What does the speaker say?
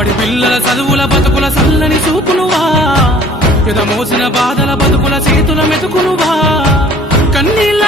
బడి పిల్లల చదువుల బతుకుల సల్లని చూపునువా ఎద మోసిన బాధల బతుకుల చేతుల మెతుకునువా కన్నీళ్ళ